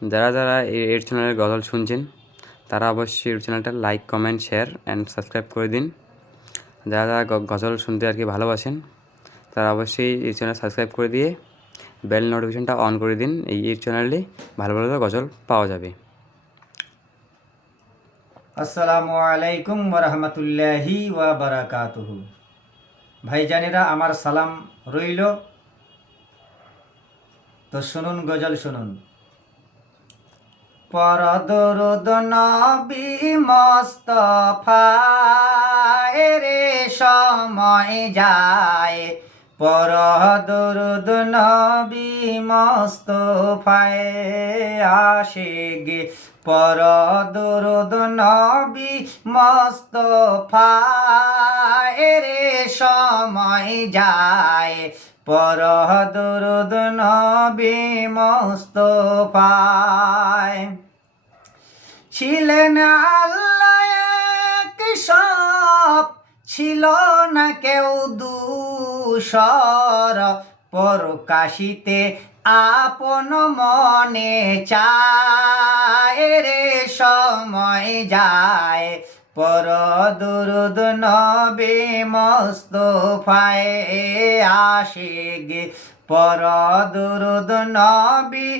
যারা যারা এর চ্যানেলের গজল শুনছেন তারা অবশ্যই ইউটিউব চ্যানেলটা like, comment, share and subscribe করে দিন। যারা যারা গজল শুনতে আর কি ভালোবাসেন তারা অবশ্যই এই চ্যানেল সাবস্ক্রাইব করে দিয়ে বেল নোটিফিকেশনটা অন করে দিন। এই চ্যানেলে ভালো ভালো গজল পাওয়া যাবে। আসসালামু আলাইকুম ওয়া রাহমাতুল্লাহি ওয়া বারাকাতুহু। ভাইজানেরা, আমার সালাম রইল। তো শুনুন, গজল শুনুন। পর দরুদ নবী মুস্তাফায় রে সময় যায়, পর দরুদ নবী মুস্তাফায় আশিকে, পর দরুদ নবী মুস্তাফায় রে সময় যায়, পর দরুদ নবী মুস্তাফায়। ছিলেন আল্লাহ এক সব, ছিল না কেউ দূষর, প্রকাশিতে আপন মনে চায় রে সময় যায়, পর দরুদ নবী মুস্তাফায় আশিকে, পর দরুদ নবী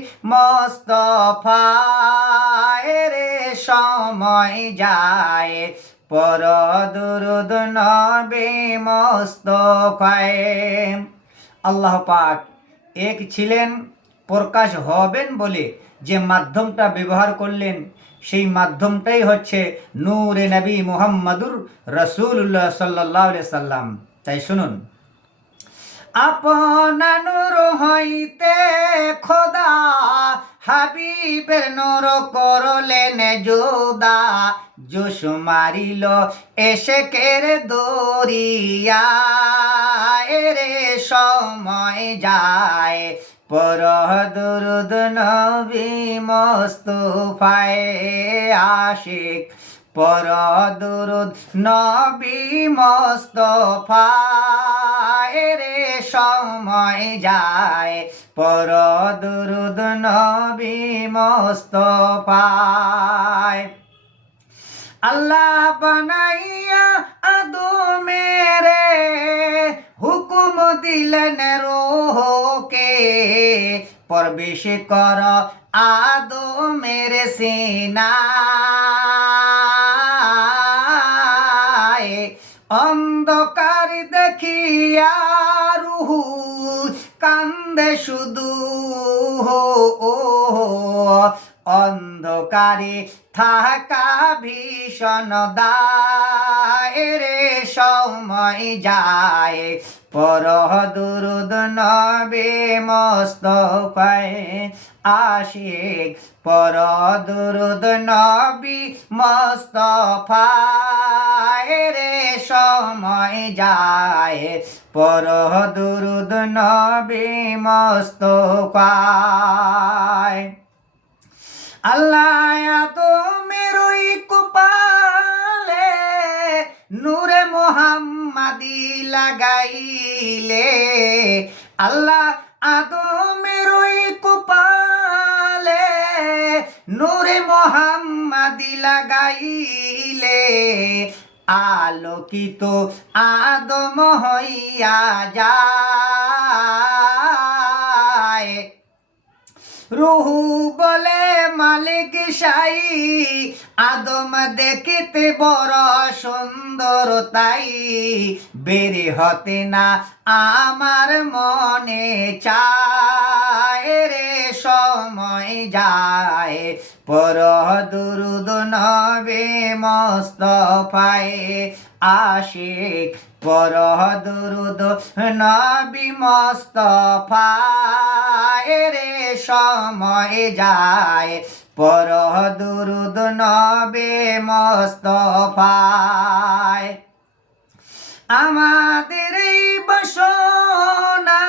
মুস্তাফায় রে সময় যায়, পর দরুদ নবী মুস্তাফায়। আল্লাহ পাক এক ছিলেন, প্রকাশ হবেন বলে যে মাধ্যমটা ব্যবহার করলেন সেই মাধ্যমটাই হচ্ছে নূরে নবী মুহাম্মাদুর রাসূলুল্লাহ সাল্লাল্লাহু আলাইহি সাল্লাম। তাই শুনুন। আপনা নূর হইতে খোদা হাবিবের নূর করলেন জুদা, জোশ মারিল এশেকের দরিয়া রে সময় যায়, পর দরুদ নবী মুস্তাফায় আশিক, পর দরুদ নবী মুস্তাফায় রে সময় যায়, পর দরুদ নবী মুস্তাফায়। আল্লাহ বানাইয়া আদমেরে হুকুম দিলেন রূহকে, প্রবেশ কর আদমের সিনায়, অন্ধকার দেখিয়া রুহু কান্দে শুধু, অন্ধকারে থাকা ভীষণ দায় রে সময় যায়, পর দরুদ নবী মুস্তাফায় আশিক, পর দরুদ নবী মুস্তাফায় রে সময় যায়, পর দরুদ নবী মুস্তাফায়। আল্লাহ আদমের ওই কপালে নূরে মুহাম্মাদি লাগাইলে, আল্লাহ আদমের ওই কপালে নূরে মুহাম্মাদি লাগাইলে, আলোকিত আদম হইয়া যায়, রুহু বলে মালিক শাই, আদম দেখিতে বড় সুন্দর তাই, বের হতে না আমার মনে চায় রে সময় যায়, পর দরুদ নবী মুস্তাফায় আশিক, পর দরুদ নবী মুস্তাফায় রে সময় যায়, পর দরুদ নবী মুস্তাফায়। আমাদের এই বাসনা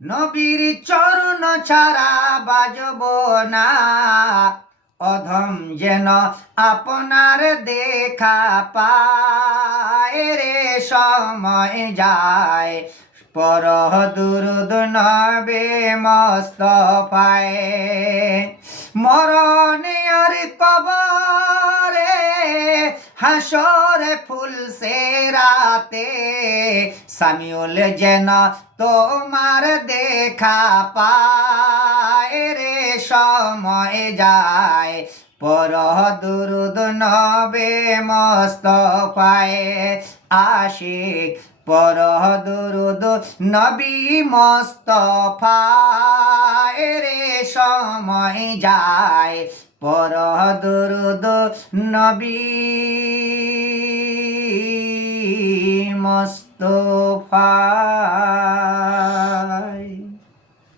নবীর চরণ ছাড়া বাজব না, অধম যেন আপনার দেখা পায় রে সময় যায়, পর দুরুদ নবী মোস্তফায়। মরণে আর কবরে হাসরে ফুলছে রাতে, সামিউল যেন তোমার দেখা পায় রে সময় যায়। পর দুরুদ নবী মোস্তফায় আশিক, পর দুরুদ নবী মোস্তফায় রে সময় যায়। পর দুরুদ নবী মোস্তফা।